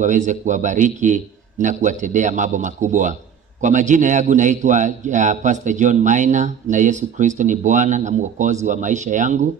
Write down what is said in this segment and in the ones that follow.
wetu waweze kuwabariki na kuwatendea mambo makubwa. Kwa majina yangu naitwa Pastor John Maina, na Yesu Kristo ni Bwana na Mwokozi wa maisha yangu,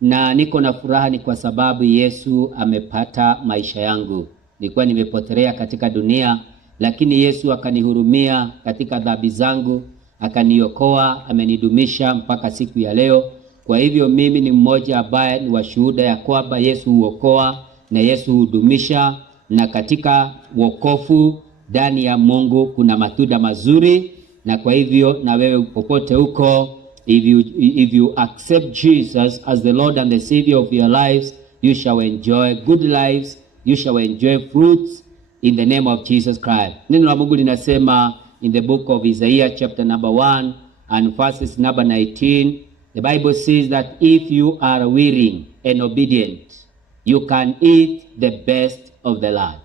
na niko na furaha ni kwa sababu Yesu amepata maisha yangu. Nilikuwa nimepotelea katika dunia, lakini Yesu akanihurumia katika dhambi zangu, akaniokoa, amenidumisha mpaka siku ya leo. Kwa hivyo mimi ni mmoja ambaye ni washuhuda ya kwamba Yesu huokoa na Yesu hudumisha, na katika wokovu ndani ya Mungu kuna matunda mazuri. Na kwa hivyo na wewe popote uko, if you accept Jesus as the Lord and the Savior of your lives, you shall enjoy good lives, you shall enjoy fruits in the name of Jesus Christ. Neno la Mungu linasema in the book of Isaiah chapter number 1 and verses number 19, the Bible says that if you are willing and obedient, you can eat the best of the land.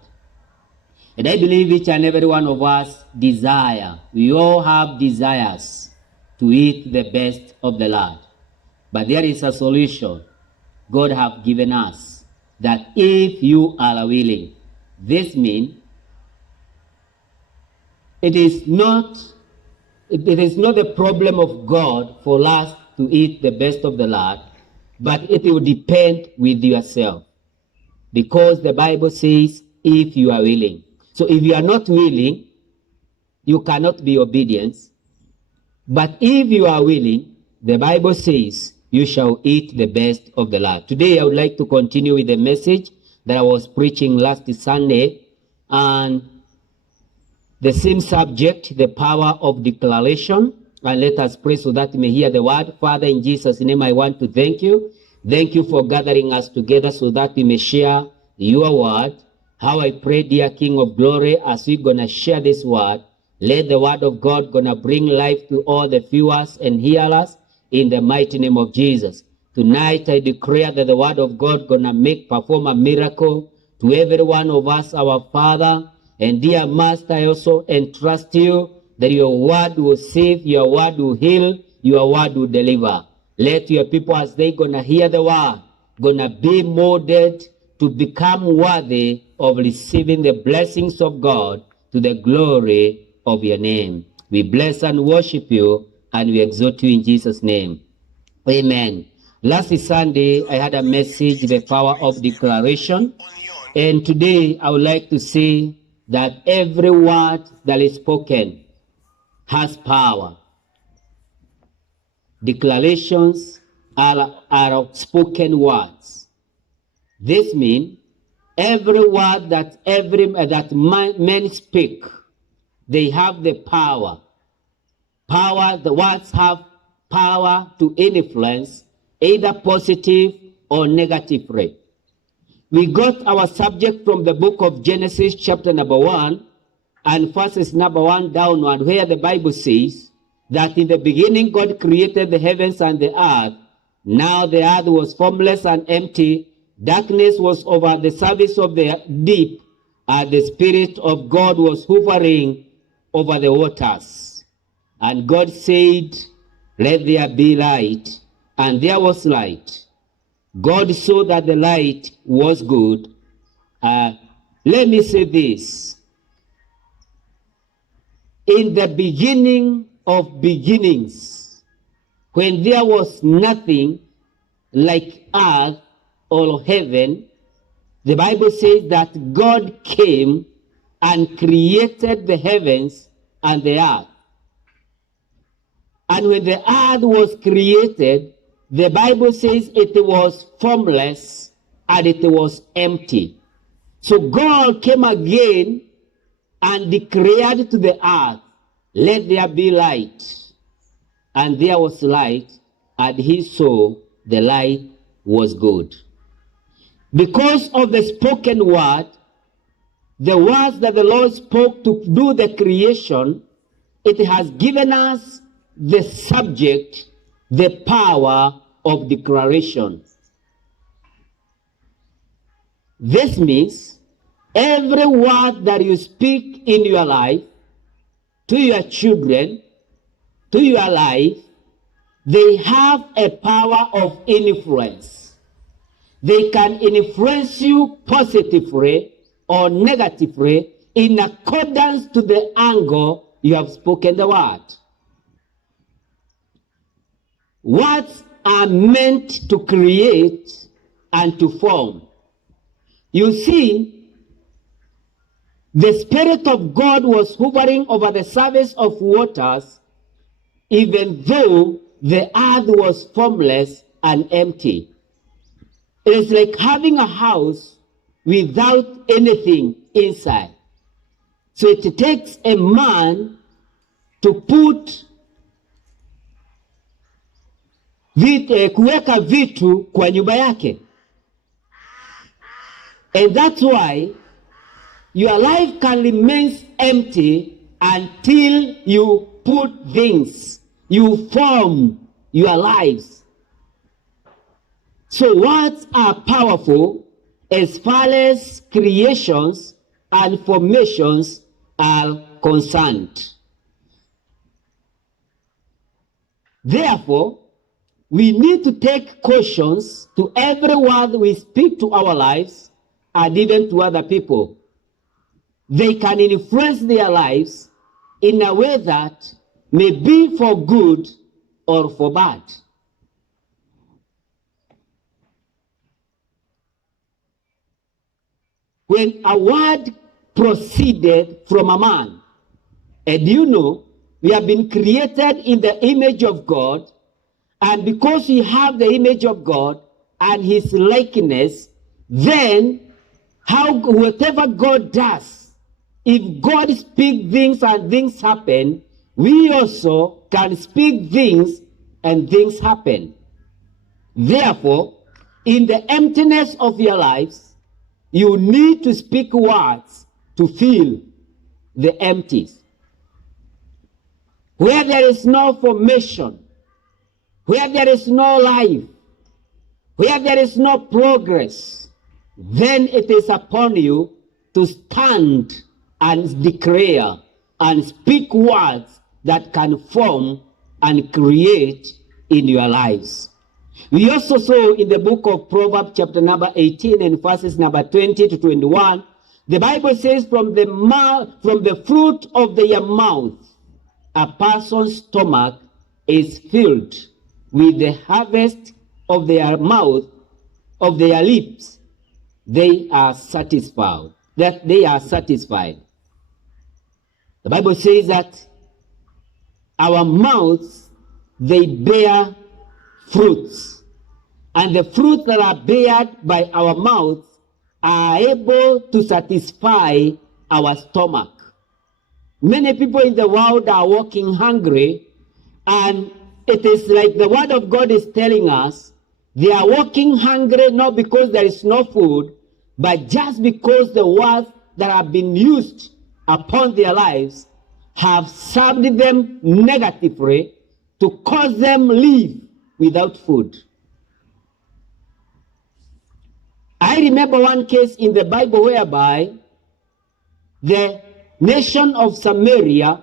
And I believe each and every one of us desire, we all have desires to eat the best of the land. But there is a solution God have given us, that if you are willing, this means it is not the problem of God for us to eat the best of the land, but it will depend with yourself. Because the Bible says, if you are willing. So if you are not willing, you cannot be obedient. But if you are willing, the Bible says, you shall eat the best of the land. Today I would like to continue with the message that I was preaching last Sunday, and the same subject, the power of declaration. And let us pray so that we may hear the word. Father, in Jesus' name, I want to thank you. Thank you for gathering us together so that we may share your word. How I pray, dear King of glory, as we're going to share this word, let the word of God going to bring life to all the viewers and hearers in the mighty name of Jesus. Tonight, I declare that the word of God going to perform a miracle to every one of us, our Father. And dear Master, I also entrust you that your word will save, your word will heal, your word will deliver. Let your people, as they gonna hear the word, gonna be molded to become worthy of receiving the blessings of God to the glory of your name. We bless and worship you, and we exalt you in Jesus' name. Amen. Last Sunday, I had a message, the power of declaration. And today, I would like to say that every word that is spoken has power. Declarations are spoken words. This means every word that men speak, they have the power. The words have power to influence either positive or negatively. We got our subject from the book of Genesis chapter number 1 and verses number 1 downward, where the Bible says that in the beginning God created the heavens and the earth. Now the earth was formless and empty. Darkness was over the surface of the deep, and the Spirit of God was hovering over the waters. And God said, let there be light, and there was light. God saw that the light was good. Let me say this. In the beginning of beginnings, when there was nothing like earth or heaven, the Bible says that God came and created the heavens and the earth. And when the earth was created, the Bible says it was formless and it was empty. So God came again and declared to the earth, let there be light. And there was light, and he saw the light was good. Because of the spoken word, the words that the Lord spoke to do the creation, it has given us the subject, the power of declaration. This means every word that you speak in your life, to your children, to your life, they have a power of influence. They can influence you positively or negatively in accordance to the angle you have spoken the word. Words are meant to create and to form. You see, the Spirit of God was hovering over the surface of waters, even though the earth was formless and empty. It is like having a house without anything inside. So it takes a man to put kuweka vitu kwa nyumba yake. And that's why your life can remain empty until you put things, you form your lives. So words are powerful as far as creations and formations are concerned. Therefore, we need to take cautions to every word we speak to our lives and even to other people. They can influence their lives in a way that may be for good or for bad. When a word proceeded from a man, and you know, we have been created in the image of God, and because we have the image of God and his likeness, then whatever God does, if God speaks things and things happen, we also can speak things and things happen. Therefore, in the emptiness of your lives, you need to speak words to fill the empties. Where there is no formation, where there is no life, where there is no progress, then it is upon you to stand and declare and speak words that can form and create in your lives. We also saw in the book of Proverbs chapter number 18 and verses number 20 to 21, the Bible says, from the fruit of their mouth, a person's stomach is filled. With the harvest of their mouth, of their lips, they are satisfied. That they are satisfied. The Bible says that our mouths, they bear fruits. And the fruits that are bared by our mouths are able to satisfy our stomach. Many people in the world are walking hungry, and it is like the word of God is telling us, they are walking hungry not because there is no food, but just because the words that have been used upon their lives have served them negatively to cause them live without food. I remember one case in the Bible whereby the nation of Samaria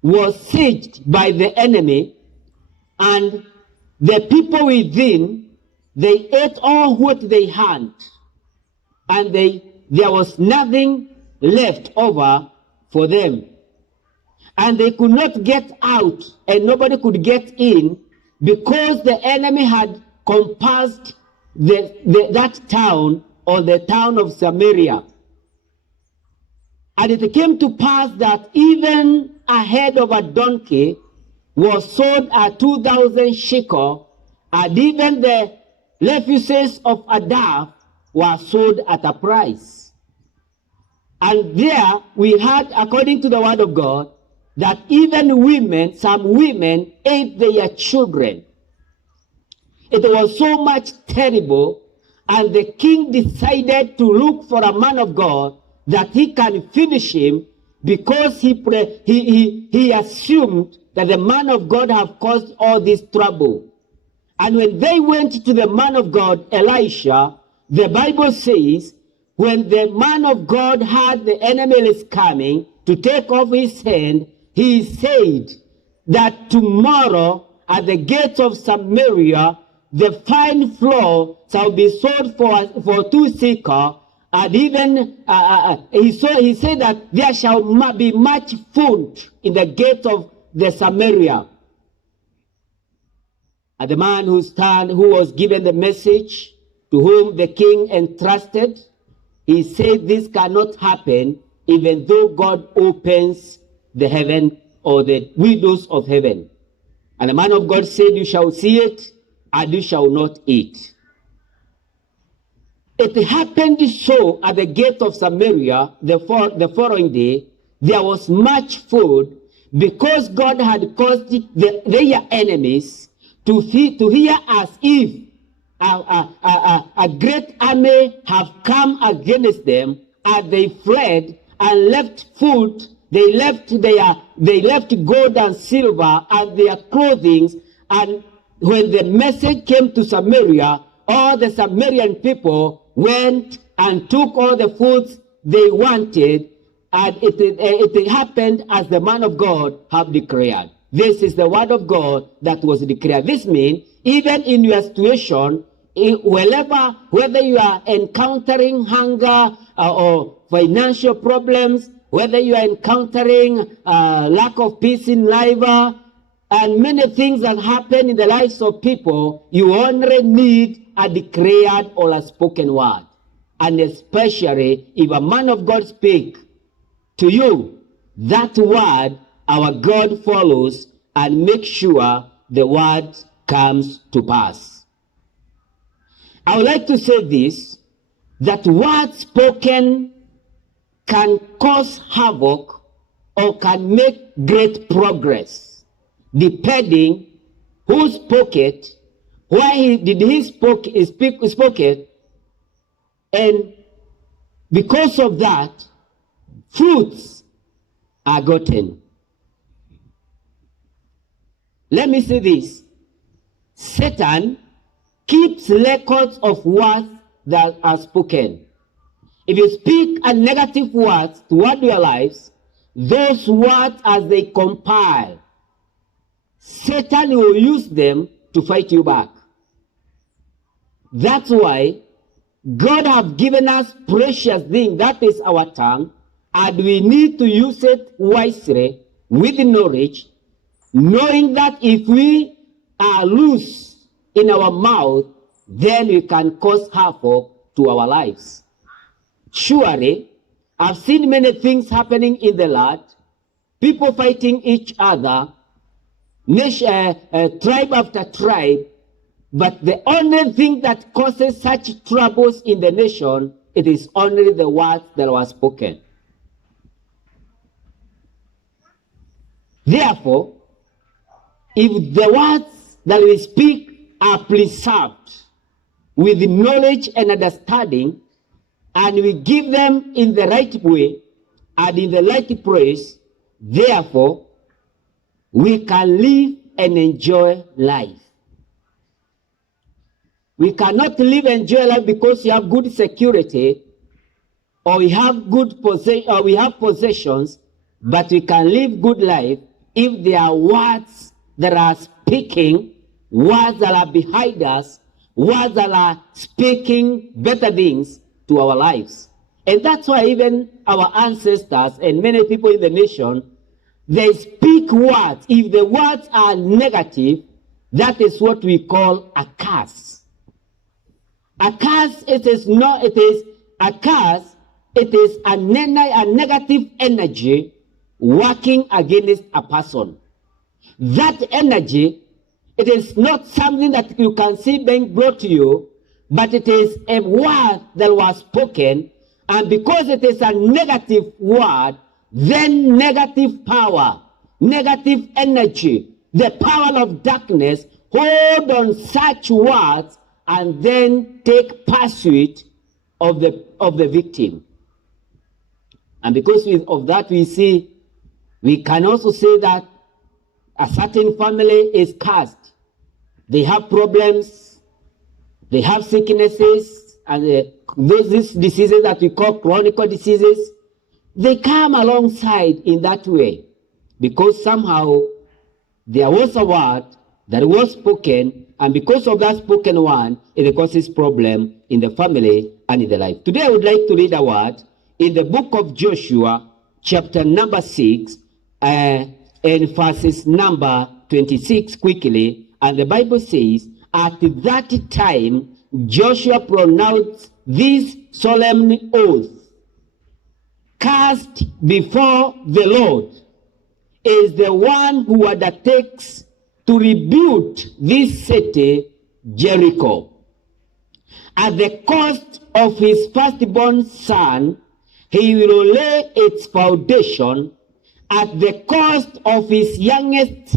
was sieged by the enemy, and the people within, they ate all what they had, and there was nothing left over for them. And they could not get out, and nobody could get in, because the enemy had compassed that town, or the town of Samaria. And it came to pass that even a head of a donkey was sold at 2,000 shekel, and even the refuses of a dove were sold at a price. And there we had, according to the word of God, that even women, some women ate their children. It was so much terrible, and the king decided to look for a man of God that he can finish him, because he assumed that the man of God have caused all this trouble. And when they went to the man of God, Elisha, the Bible says, when the man of God heard the enemy is coming to take off his hand, he said that tomorrow at the gates of Samaria, the fine flour shall be sold for 2 shekel, And even he said that there shall be much food in the gate of the Samaria. And the man who was given the message, to whom the king entrusted, he said this cannot happen even though God opens the heaven or the windows of heaven. And the man of God said, you shall see it and you shall not eat. It happened so at the gate of Samaria the following day. There was much food because God had caused their enemies to hear as if a great army have come against them, and they fled and left food. They left gold and silver and their clothing. And when the message came to Samaria, all the Samaritan people went and took all the foods they wanted, and it happened as the man of God have declared. This is the word of God that was declared. This means even in your situation, whether you are encountering hunger or financial problems, whether you are encountering lack of peace in life, and many things that happen in the lives of people, you only need a declared or a spoken word. And especially if a man of God speaks to you, that word our God follows and makes sure the word comes to pass. I would like to say this, that words spoken can cause havoc or can make great progress, depending who spoke it, why he spoke it, and because of that, fruits are gotten. Let me say this. Satan keeps records of words that are spoken. If you speak a negative words toward your lives, those words as they compile, Satan will use them to fight you back. That's why God has given us precious thing, that is our tongue, and we need to use it wisely with knowledge, knowing that if we are loose in our mouth, then we can cause havoc to our lives. Surely, I've seen many things happening in the land, people fighting each other, tribe after tribe, but the only thing that causes such troubles in the nation, it is only the words that were spoken. Therefore, if the words that we speak are preserved with knowledge and understanding, and we give them in the right way and in the right place, therefore, we can live and enjoy life. We cannot live and enjoy life because you have good security or we have possessions, but we can live good life if there are words that are speaking, words that are behind us, words that are speaking better things to our lives. And that's why even our ancestors and many people in the nation, they speak words. If the words are negative, that is what we call a curse. A curse, it is a curse, it is a negative energy working against a person. That energy, it is not something that you can see being brought to you, but it is a word that was spoken, and because it is a negative word, then negative power, negative energy, the power of darkness, hold on such words and then take pursuit of the victim. And because of that, we can also say that a certain family is cursed. They have problems, they have sicknesses, and these diseases that we call chronic diseases, they come alongside in that way, because somehow there was a word that was spoken, and because of that spoken one, it causes problem in the family and in the life. Today I would like to read a word in the book of Joshua, chapter number 6, and verses number 26 quickly. And the Bible says, at that time Joshua pronounced this solemn oath: cast before the Lord is the one who undertakes to rebuild this city, Jericho. At the cost of his firstborn son, he will lay its foundation. At the cost of his youngest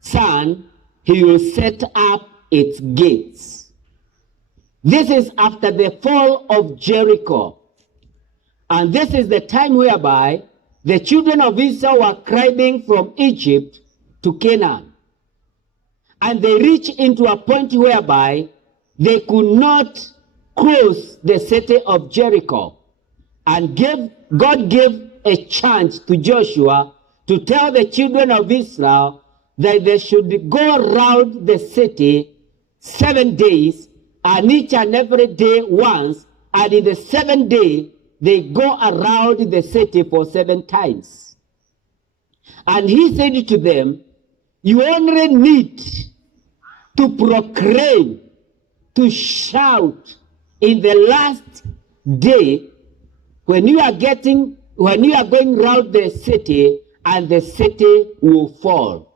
son, he will set up its gates. This is after the fall of Jericho. And this is the time whereby the children of Israel were climbing from Egypt to Canaan. And they reached into a point whereby they could not cross the city of Jericho. And God gave a chance to Joshua to tell the children of Israel that they should go around the city 7 days, and each and every day once, and in the 7th day, they go around the city for 7 times. And he said to them, you only need to proclaim, to shout in the last day when you are going around the city, and the city will fall.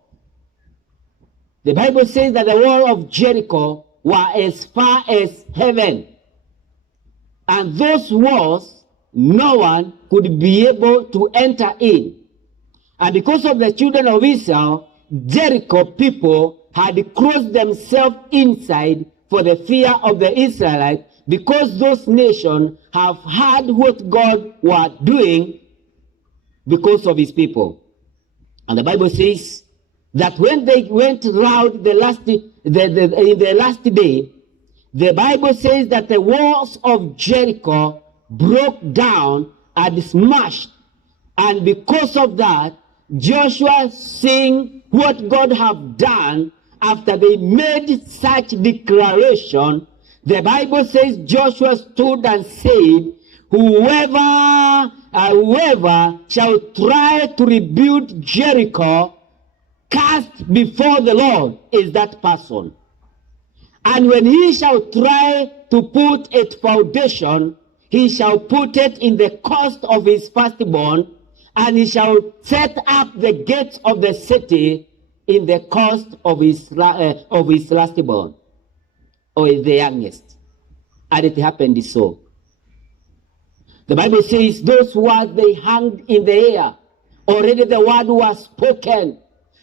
The Bible says that the wall of Jericho were as far as heaven, and those walls no one could be able to enter in. And because of the children of Israel, Jericho people had closed themselves inside for the fear of the Israelites, because those nations have heard what God was doing because of his people. And the Bible says that when they went around in the last day, the Bible says that the walls of Jericho broke down and smashed. And because of that, Joshua, seeing what God have done, after they made such declaration, the Bible says Joshua stood and said, whoever shall try to rebuild Jericho, cast before the Lord is that person. And when he shall try to put its foundation, he shall put it in the cost of his firstborn, and he shall set up the gates of the city in the cost of his lastborn, or the youngest. And it happened so. The Bible says those words, they hung in the air. Already the word was spoken.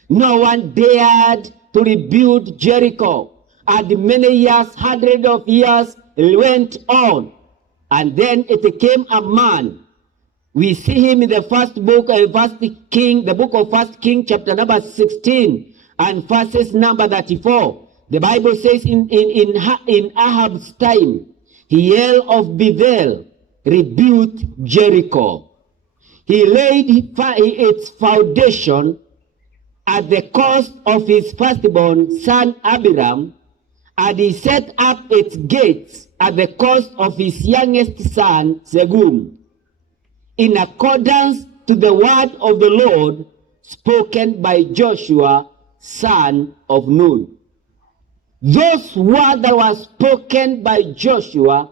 No one dared to rebuild Jericho. And many years, hundreds of years went on. And then it came a man. We see him in the first book of the book of 1 King, chapter number 16, and verses number 34. The Bible says in Ahab's time, Hiel of Bethel rebuilt Jericho. He laid its foundation at the cost of his firstborn son Abiram, and he set up its gates at the cost of his youngest son Segum, in accordance to the word of the Lord spoken by Joshua, son of Nun. Those words that were spoken by Joshua,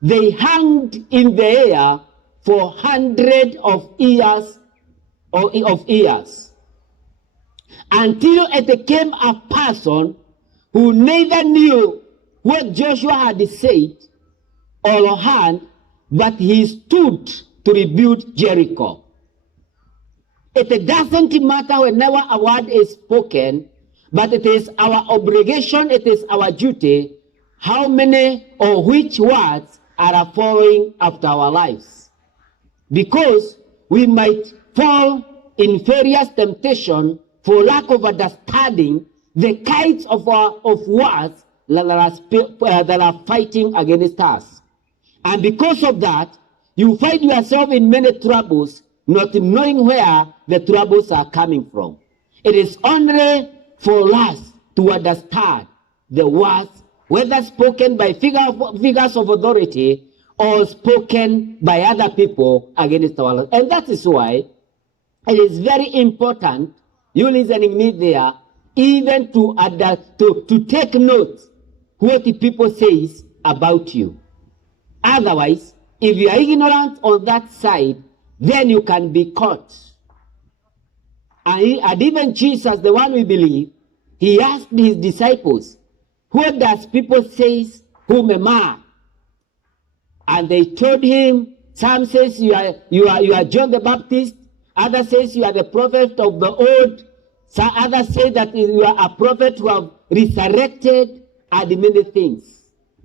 they hung in the air for hundreds of years, until it came a person who neither knew what Joshua had said or heard, but he stood to rebuild Jericho. It doesn't matter whenever a word is spoken, but it is our obligation, it is our duty, how many or which words are following after our lives. Because we might fall in various temptations for lack of understanding the kinds of words that are fighting against us. And because of that, you find yourself in many troubles, not knowing where the troubles are coming from. It is only for us to understand the words, whether spoken by figures of authority or spoken by other people against our Lord. And that is why it is very important, you listening me there, even to take note what the people says about you. Otherwise, if you are ignorant on that side, then you can be caught. And even Jesus, the one we believe, he asked his disciples, what does people say, whom am I? And they told him, some says you are John the Baptist, others says you are the prophet of the old, some others say that you are a prophet who have resurrected, and many things.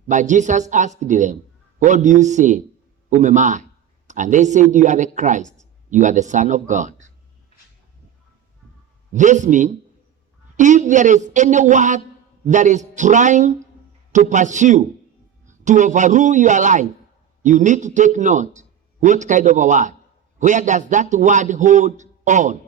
But Jesus asked them, what do you say? Whom am I? And they said, you are the Christ, you are the Son of God. This means, if there is any word that is trying to pursue, to overrule your life, you need to take note. What kind of a word? Where does that word hold on?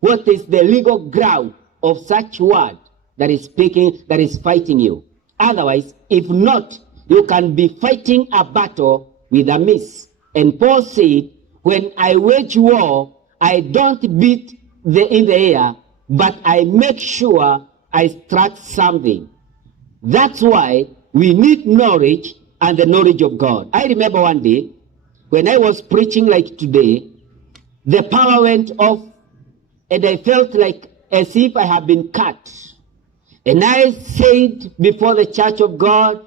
What is the legal ground of such word that is speaking, that is fighting you? Otherwise, if not, you can be fighting a battle with a miss. And Paul said, when I wage war, I don't beat in the air, but I make sure I strike something. That's why we need knowledge and the knowledge of God. I remember one day, when I was preaching like today, the power went off, and I felt like as if I had been cut. And I said before the church of God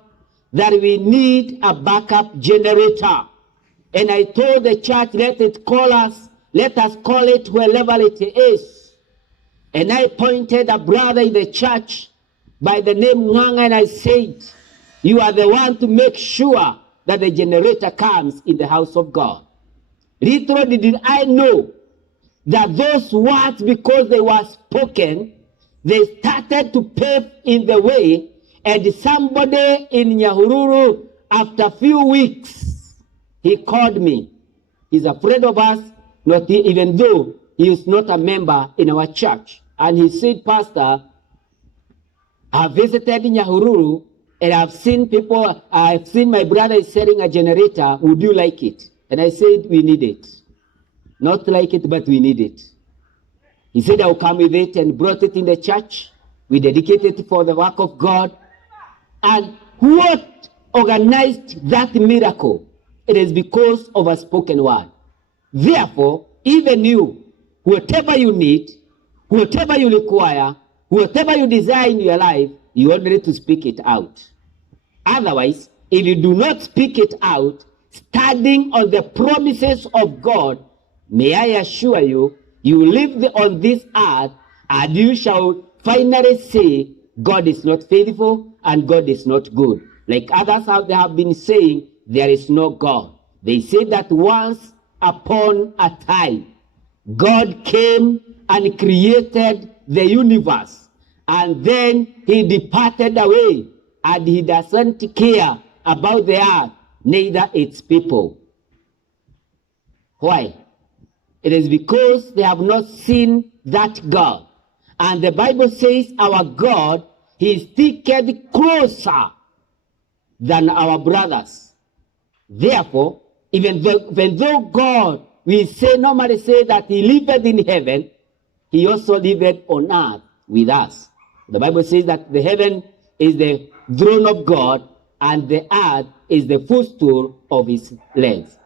that we need a backup generator. And I told the church, let us call it wherever it is. And I pointed a brother in the church by the name Nganga, and I said, you are the one to make sure that the generator comes in the house of God. Little did I know that those words, because they were spoken, they started to pave in the way, and somebody in Nyahururu, after a few weeks, he called me. He's afraid of us, even though he is not a member in our church. And he said, Pastor, I visited Nyahururu, and I've seen my brother is selling a generator. Would you like it? And I said, we need it. Not like it, but we need it. He said, I'll come with it, and brought it in the church. We dedicated it for the work of God. And what organized that miracle? It is because of a spoken word. Therefore, even you, whatever you need, whatever you require, whatever you desire in your life, you only need to speak it out. Otherwise, if you do not speak it out, standing on the promises of God, may I assure you, you live on this earth, and you shall finally say, God is not faithful and God is not good. Like others have been saying, there is no God. They say that once upon a time, God came and created the universe, and then he departed away, and he doesn't care about the earth, neither its people. Why? It is because they have not seen that God. And the Bible says our God, he is sticked closer than our brothers. Therefore, even though God, we normally say that he lived in heaven, he also lived on earth with us. The Bible says that the heaven is the throne of God, and the earth is the footstool of his legs.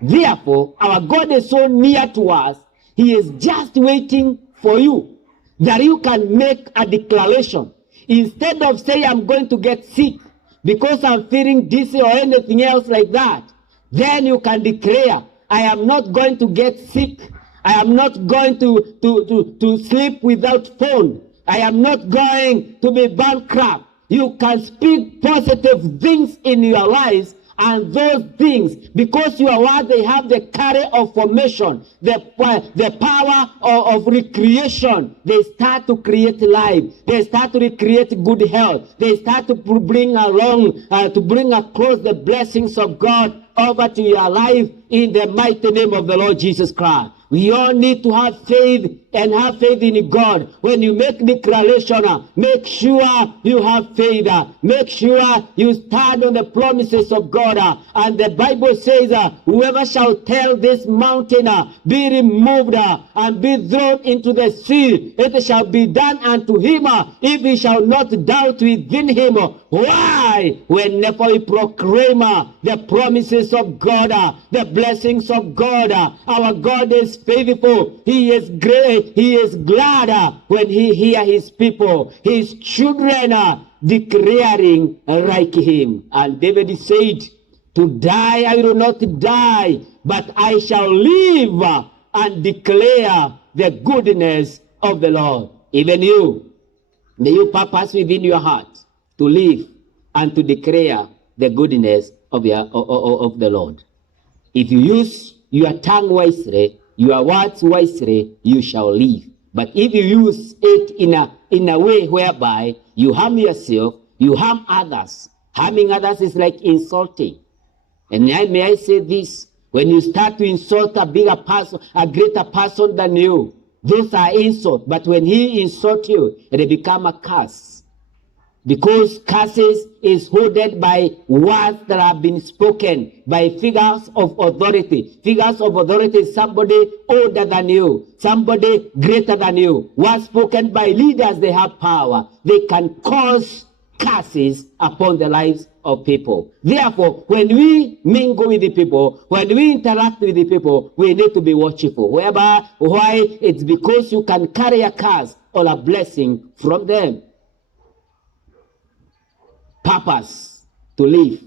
Therefore, our God is so near to us, he is just waiting for you, that you can make a declaration. Instead of saying, I'm going to get sick because I'm feeling dizzy or anything else like that, then you can declare, I am not going to get sick. I am not going to sleep without phone. I am not going to be bankrupt. You can speak positive things in your lives, and those things, because your word, they have the carry of formation, the power of recreation. They start to create life. They start to recreate good health. They start to bring across the blessings of God over to your life in the mighty name of the Lord Jesus Christ. We all need to have faith and have faith in God. When you make declaration, make sure you have faith. Make sure you stand on the promises of God. And the Bible says, whoever shall tell this mountain, be removed and be thrown into the sea, it shall be done unto him, if he shall not doubt within him. Why? Whenever we proclaim the promises of God, the blessings of God, our God is faithful. He is great. He is glad when he hear his people, his children, declaring like him. And David said, to die I will not die, but I shall live and declare the goodness of the Lord. Even you, may you purpose within your heart to live and to declare the goodness of the Lord. If you use your tongue wisely, your words wisely, you shall live. But if you use it in a way whereby you harm yourself, you harm others. Harming others is like insulting. And may I say this, when you start to insult a bigger person, a greater person than you, those are insults. But when he insults you, they become a curse. Because curses is hoarded by words that have been spoken by figures of authority. Figures of authority is somebody older than you, somebody greater than you. Words spoken by leaders, they have power. They can cause curses upon the lives of people. Therefore, when we mingle with the people, when we interact with the people, we need to be watchful. Why? It's because you can carry a curse or a blessing from them. Purpose to live,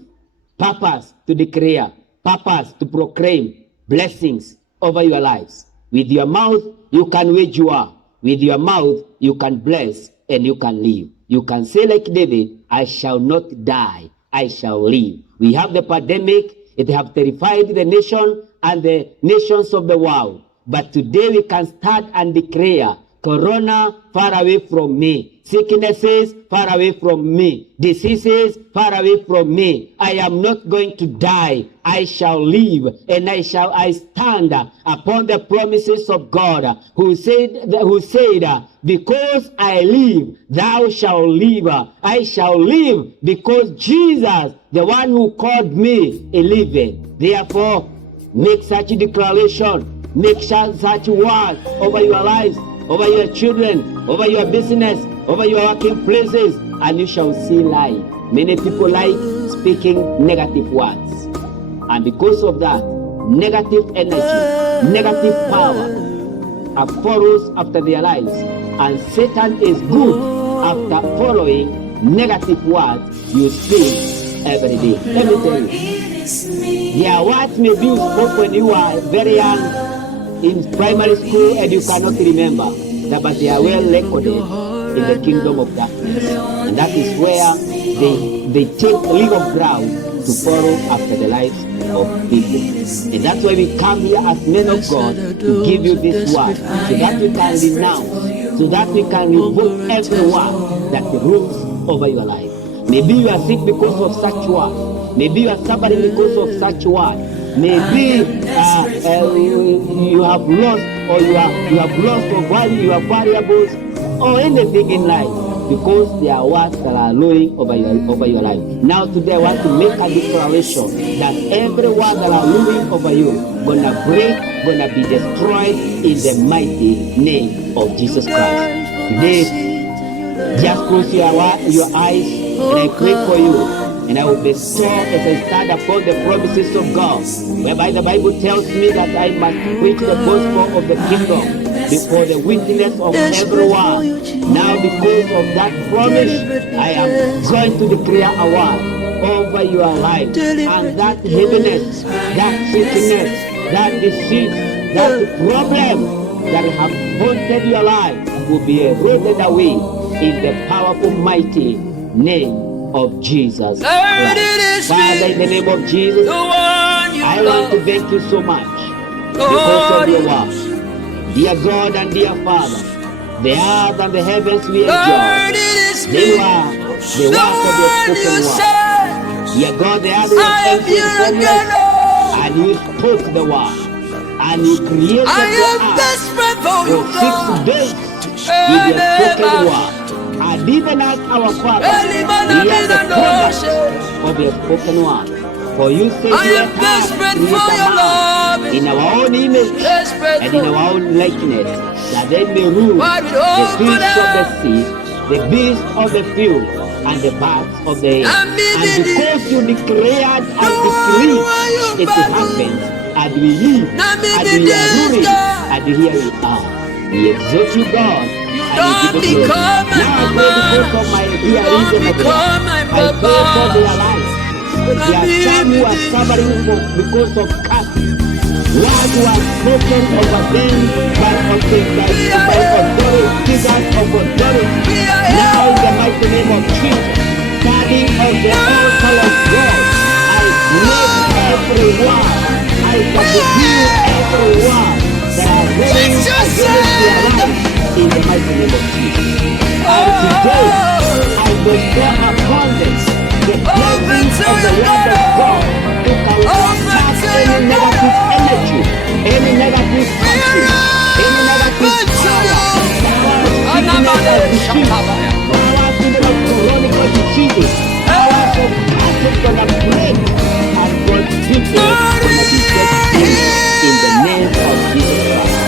purpose to declare, purpose to proclaim blessings over your lives. With your mouth, you can wage war. With your mouth, you can bless and you can live. You can say like David, I shall not die, I shall live. We have the pandemic, it have terrified the nation and the nations of the world. But today we can start and declare, Corona, far away from me. Sicknesses, far away from me. Diseases, far away from me. I am not going to die. I shall live, and I stand upon the promises of God, who said, because I live, thou shalt live. I shall live because Jesus, the one who called me, is living. Therefore, make such a declaration, make such words over your lives, over your children, over your business, over your working places, and you shall see light. Many people like speaking negative words. And because of that, negative energy, negative power follows after their lives. And Satan is good after following negative words you speak every day. Let me tell you, their words may be spoken when you are very young, in primary school, and you cannot remember that, but they are well recorded in the kingdom of darkness. And that is where they take legal ground to follow after the lives of people. And that's why we come here as men of God to give you this word, so that we can renounce, so that we can revoke every word that rules over your life. Maybe you are sick because of such word. Maybe you are suffering because of such word. Maybe you have lost, or you have lost your variables, or anything in life, because there are words that are ruling over your life. Now today I want to make a declaration that every word that are ruling over you gonna break, gonna be destroyed in the mighty name of Jesus Christ. Today, just close your eyes and I pray for you. And I will bestow as I stand upon the promises of God, whereby the Bible tells me that I must preach the gospel of the kingdom before the witness of everyone. Now because of that promise, I am going to declare a word over your life. And that heaviness, that sickness, that disease, that problem that have haunted your life will be eroded away in the powerful, mighty name of Jesus Christ. Father, in the name of Jesus, I want to thank you so much because of your word. Dear God and dear Father, the earth and the heavens we enjoy, they were the work of your spoken word. Dear God, the earth was empty and formless, and you spoke the word, and you created the earth Oh, you for 6 days with your spoken word. And even as our Father, we are the product of your spoken word. For you said I you am let us desperate create for a your man love. in our own image Desperate and in for our own likeness, that they may rule Why would the open fish of the up? sea, the beasts of the field, and the birds of the air. I'm And needing because you declared No and one decreed, will you it find. happens, and we live, Now me and be we are this ruling, God. and here we are. We exalt you, God, You and we don't give you glory. become my Now I mama. pray because of my You dear don't reason of life. become my I pray for papa. their lives. There are some who are suffering because of curses. Words were spoken over them by authority, figures of authority. Now in the mighty name of Jesus, standing on the altar of God, I break every word. I subdue every word that are going against their life in the mighty name of Jesus. And today, I bestow upon them the blessings of the word of God to counteract any negative energy, any negative forces, any negative power, powers of sickness and disease, powers even of chronic diseases, powers of acid gonna break, and God's people gonna be set free in the name of Jesus Christ.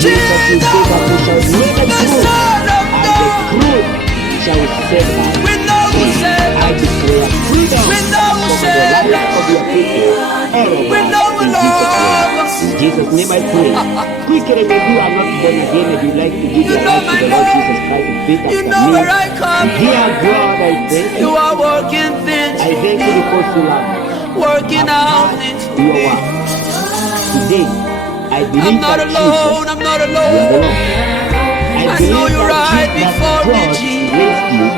Jesus will say that we shall know the truth, and the truth shall set us free. I declare freedom over the life of your people, all of us, in Jesus' name. In Jesus' name I pray. Quickly, if you are not born again and you like to give your life to the Lord Jesus Christ, repeat after me. Dear God, I thank you. You are working things. I thank you because you love me. Working out things for Your me. word. Today, I believe I'm not that alone. I'm not Jesus, you are the alone. Lord. I I believe know you're that right Jesus, before me, God Jesus. raised you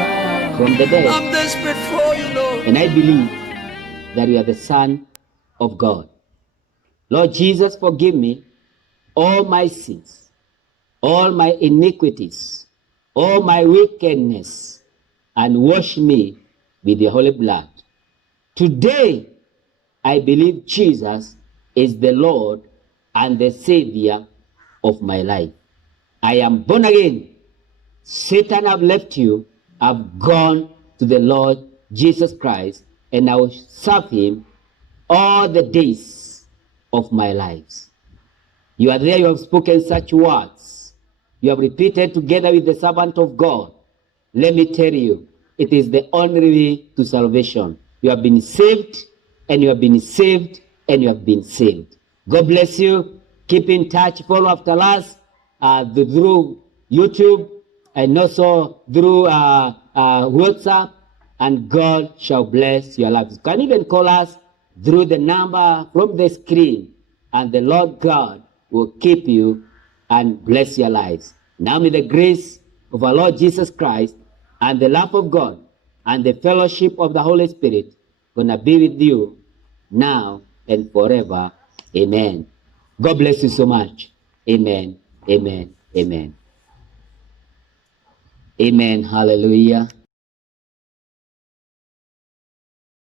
from the dead. I'm desperate for you, Lord. And I believe that you are the Son of God. Lord Jesus, forgive me all my sins, all my iniquities, all my wickedness, and wash me with your holy blood. Today, I believe Jesus is the Lord and the Savior of my life. I am born again. Satan have left you. I've gone to the Lord Jesus Christ, and I will serve him all the days of my life. You are there, you have spoken such words. You have repeated together with the servant of God. Let me tell you, it is the only way to salvation. You have been saved, and you have been saved, and you have been saved. God bless you. Keep in touch. Follow after us through YouTube and also through WhatsApp, and God shall bless your lives. You can even call us through the number from the screen, and the Lord God will keep you and bless your lives. Now may the grace of our Lord Jesus Christ and the love of God and the fellowship of the Holy Spirit gonna be with you now and forever. Amen. God bless you so much. Amen. Amen. Amen. Amen. Hallelujah.